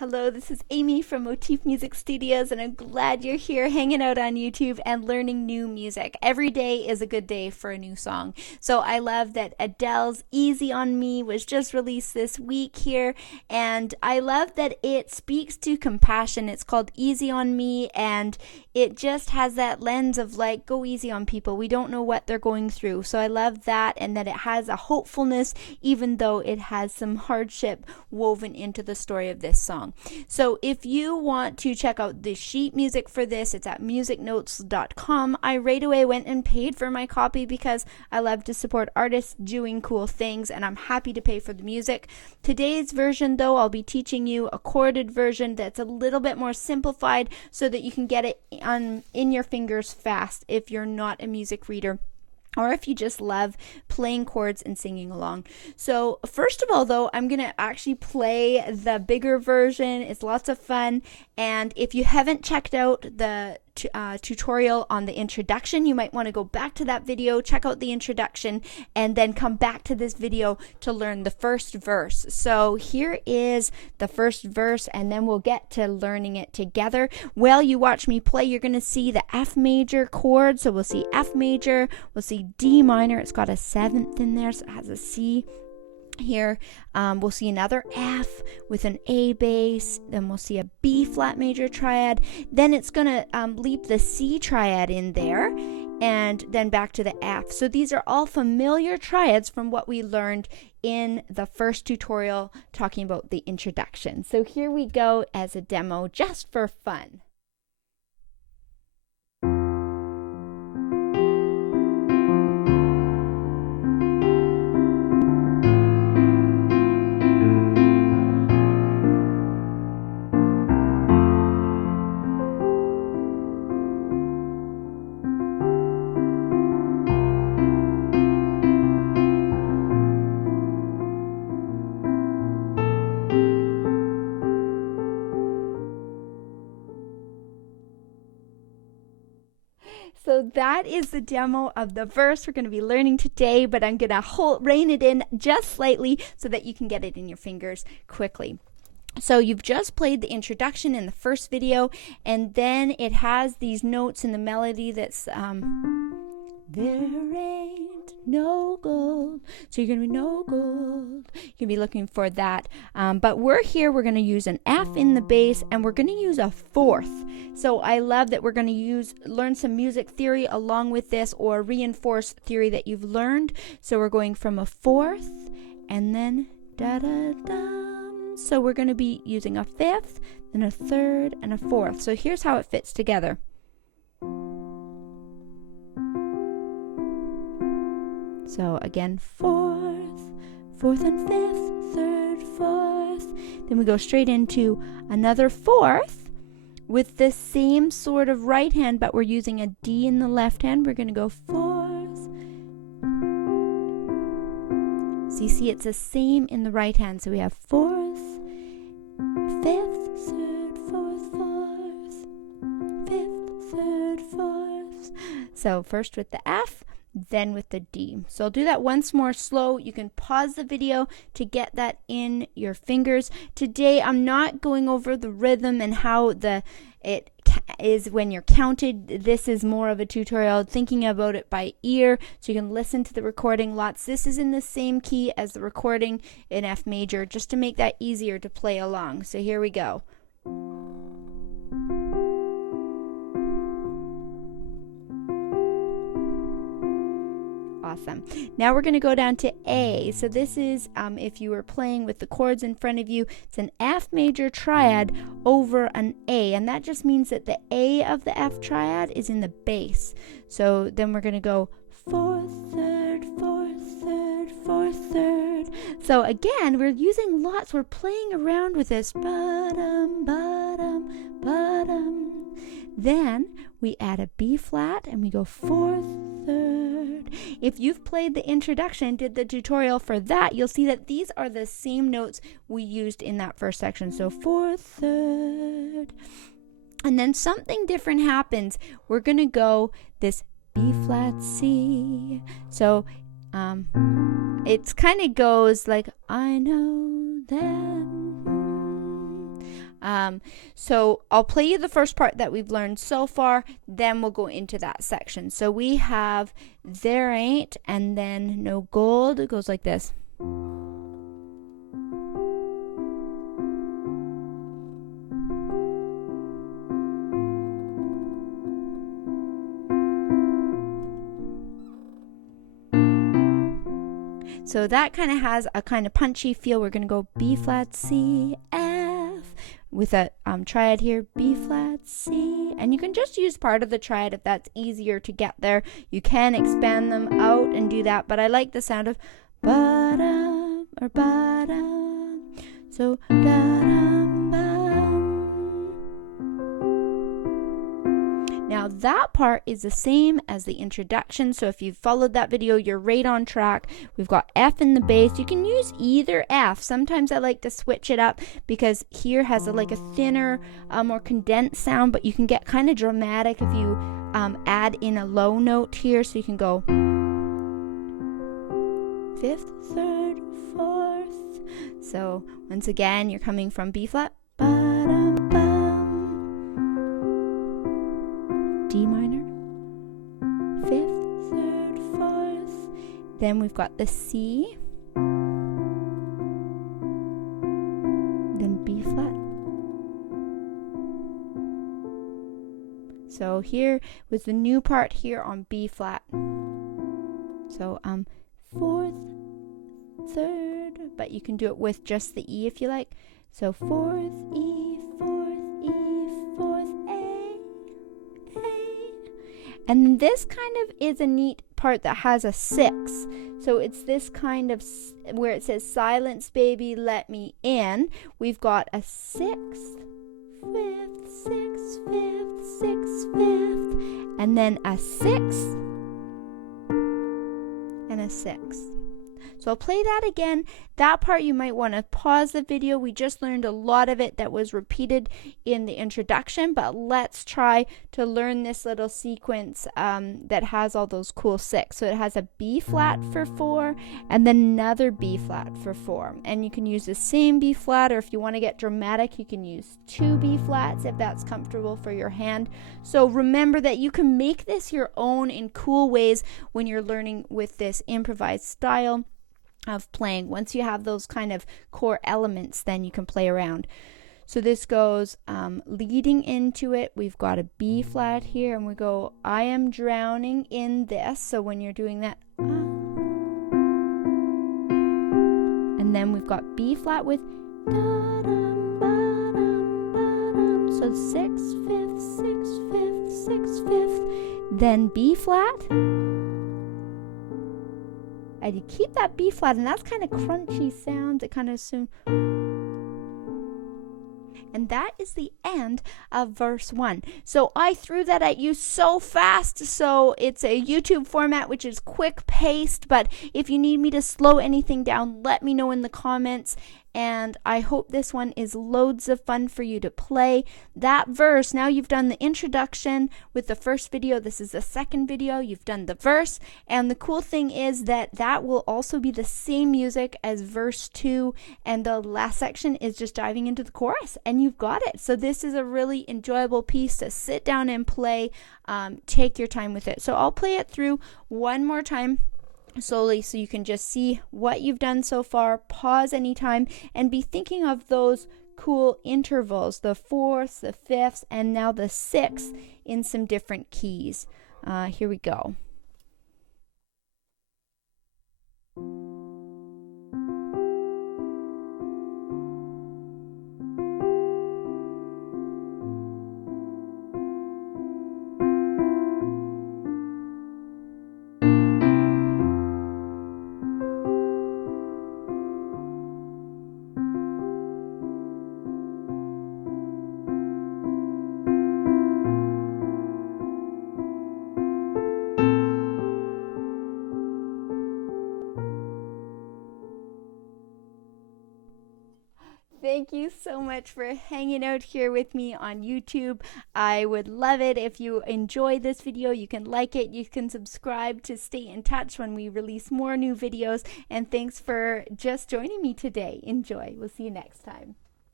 Hello, this is Amie from Motif Music Studios, and I'm glad you're here hanging out on YouTube and learning new music. Every day is a good day for a new song. So I love that Adele's Easy on Me was just released this week here, and I love that it speaks to compassion. It's called Easy on Me, and it just has that lens of like, go easy on people. We don't know what they're going through. So I love that, and that it has a hopefulness, even though it has some hardship woven into the story of this song. So if you want to check out the sheet music for this, it's at musicnotes.com. I right away went and paid for my copy because I love to support artists doing cool things, and I'm happy to pay for the music. Today's version, though, I'll be teaching you a chorded version that's a little bit more simplified so that you can get it in your fingers fast if you're not a music reader, or if you just love playing chords and singing along. So first of all, though, I'm going to actually play the bigger version. It's lots of fun. And if you haven't checked out the tutorial on the introduction, you might want to go back to that video, check out the introduction, and then come back to this video to learn the first verse. So here is the first verse, and then we'll get to learning it together. While you watch me play, you're going to see the F major chord. So we'll see F major, we'll see D minor. It's got a seventh in there, so it has a C here. We'll see another F with an A bass, then we'll see a B flat major triad, then it's gonna leap the C triad in there, and then back to the F. So these are all familiar triads from what we learned in the first tutorial talking about the introduction. So here we go as a demo just for fun. So that is the demo of the verse we're going to be learning today, but I'm going to rein it in just slightly so that you can get it in your fingers quickly. So you've just played the introduction in the first video, and then it has these notes in the melody that's there ain't no gold. So you're going to be no gold. You're going to be looking for that. But we're going to use an F in the bass, and we're going to use a fourth. So I love that we're going to learn some music theory along with this, or reinforce theory that you've learned. So we're going from a fourth, and then da-da-da. So we're going to be using a fifth, then a third, and a fourth. So here's how it fits together. So again, fourth and fifth, third, fourth. Then we go straight into another fourth with the same sort of right hand, but we're using a D in the left hand. We're going to go fourth. So you see it's the same in the right hand. So we have fourth, fifth, third, fourth, fourth, fifth, third, fourth. So first with the F, then with the D. So I'll do that once more slow. You can pause the video to get that in your fingers. Today I'm not going over the rhythm and how it is when you're counted. This is more of a tutorial thinking about it by ear, so you can listen to the recording lots. This is in the same key as the recording in F major, just to make that easier to play along. So here we go. Awesome. Now we're going to go down to A. So this is, if you were playing with the chords in front of you, it's an F major triad over an A. And that just means that the A of the F triad is in the bass. So then we're going to go fourth, third, fourth, third, fourth, third. So again, we're using lots. We're playing around with this. Bottom, bottom, bottom. Then we add a B flat and we go fourth, third. If you've played the introduction, did the tutorial for that, you'll see that these are the same notes we used in that first section. So fourth, third. And then something different happens. We're going to go this B flat C. So it kind of goes like, I know that So I'll play you the first part that we've learned so far, then we'll go into that section. So we have there ain't, and then no gold. It goes like this. So that kind of has a kind of punchy feel. We're going to go B flat, C, F with a triad here, B flat, C. And you can just use part of the triad if that's easier to get there. You can expand them out and do that, but I like the sound of ba-dum or ba-dum. So da-dum, bum. Now that part is the same as the introduction, so if you've followed that video, you're right on track. We've got F in the bass. You can use either F. Sometimes I like to switch it up because here has like a thinner, more condensed sound, but you can get kind of dramatic if you add in a low note here, so you can go 5th, 3rd, 4th. So once again, you're coming from B flat, D minor, 5th, 3rd, 4th. Then we've got the C, then B flat. So here was the new part here on B flat. So 4th, 3rd, but you can do it with just the E if you like. So 4th, E, 4th, E, 4th, A. And this kind of is a neat part that has a 6. So it's this kind of where it says silence baby let me in. We've got a 6th, 5th, 6th, 5th, 6th, 5th, and then a 6th and a 6th. So I'll play that again. That part you might want to pause the video. We just learned a lot of it that was repeated in the introduction, but let's try to learn this little sequence that has all those cool 6. So it has a B flat for 4 and then another B flat for 4. And you can use the same B flat, or if you want to get dramatic, you can use 2 B flats if that's comfortable for your hand. So remember that you can make this your own in cool ways when you're learning with this improvised style of playing. Once you have those kind of core elements, then you can play around. So this goes leading into it, we've got a B flat here, and we go I am drowning in this. So when you're doing that, and then we've got B flat with da-dum, ba-dum, ba-dum. So 6th, 5th, 6th, 5th, 6th, 5th, then B flat. And you keep that B flat, and that's kind of crunchy sounds. It kind of soon. And that is the end of verse 1. So I threw that at you so fast. So it's a YouTube format, which is quick paced. But if you need me to slow anything down, let me know in the comments. And I hope this one is loads of fun for you to play. That verse, now you've done the introduction with the first video. This is the second video. You've done the verse. And the cool thing is that that will also be the same music as verse 2. And the last section is just diving into the chorus. And you've got it. So this is a really enjoyable piece to sit down and play. Take your time with it. So I'll play it through one more time slowly so you can just see what you've done so far. Pause anytime and be thinking of those cool intervals, the 4th, the 5th, and now the 6th in some different keys. Here we go. Thank you so much for hanging out here with me on YouTube. I would love it if you enjoyed this video. You can like it, you can subscribe to stay in touch when we release more new videos. And thanks for just joining me today. Enjoy. We'll see you next time.